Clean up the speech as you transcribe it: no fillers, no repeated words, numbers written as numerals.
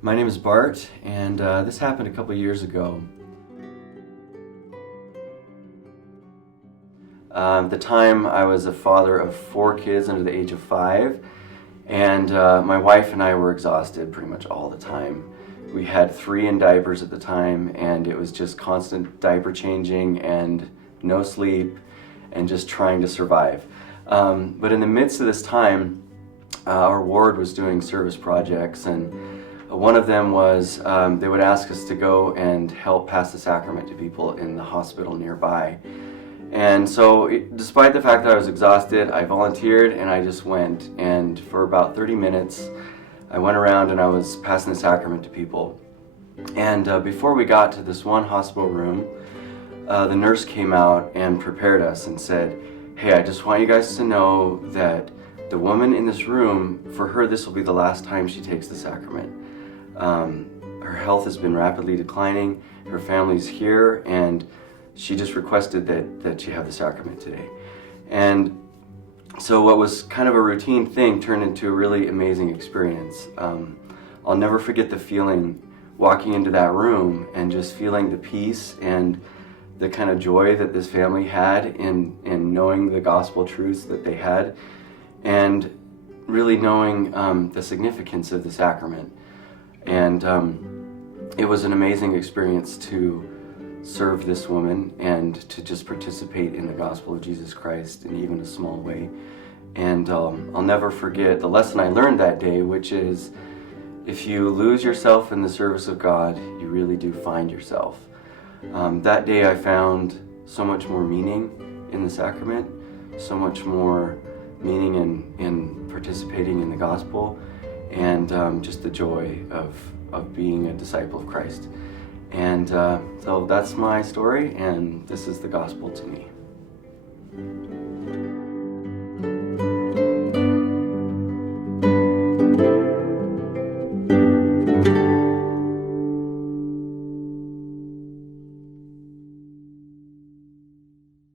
My name is Bart, and this happened a couple years ago. At the time, I was a father of 4 kids under the age of 5, and my wife and I were exhausted pretty much all the time. We had 3 in diapers at the time, and it was just constant diaper changing and no sleep and just trying to survive. But in the midst of this time, our ward was doing service projects, and one of them was they would ask us to go and help pass the sacrament to people in the hospital nearby. And so, despite the fact that I was exhausted, I volunteered and I just went. And for about 30 minutes, I went around and I was passing the sacrament to people. And before we got to this one hospital room, the nurse came out and prepared us and said, "Hey, I just want you guys to know that the woman in this room, for her, this will be the last time she takes the sacrament. Her health has been rapidly declining, her family's here, and she just requested that she have the sacrament today." And so what was kind of a routine thing turned into a really amazing experience. I'll never forget the feeling walking into that room and just feeling the peace and the kind of joy that this family had in knowing the gospel truths that they had, and really knowing the significance of the sacrament. And it was an amazing experience to serve this woman and to just participate in the gospel of Jesus Christ in even a small way. And I'll never forget the lesson I learned that day, which is, if you lose yourself in the service of God, you really do find yourself. That day I found so much more meaning in the sacrament, so much more meaning in participating in the gospel, and just the joy of being a disciple of Christ. And so that's my story, and this is the gospel to me.